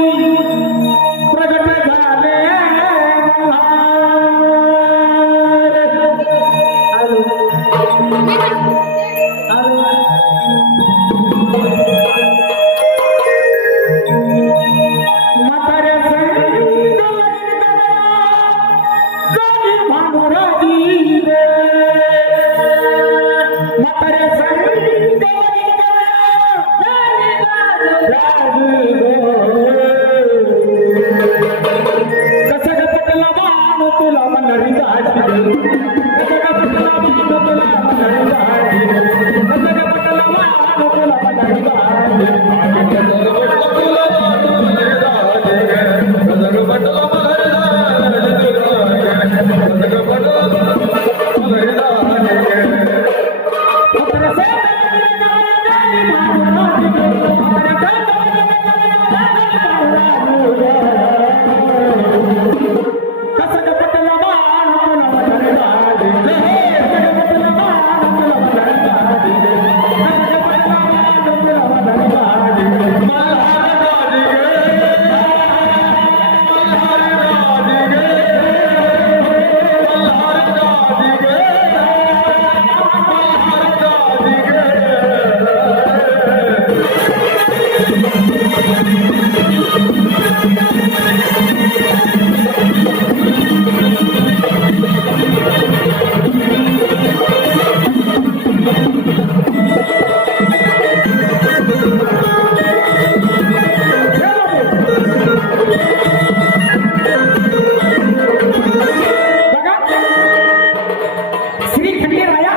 Amen. Shri Khanderaya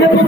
चरणी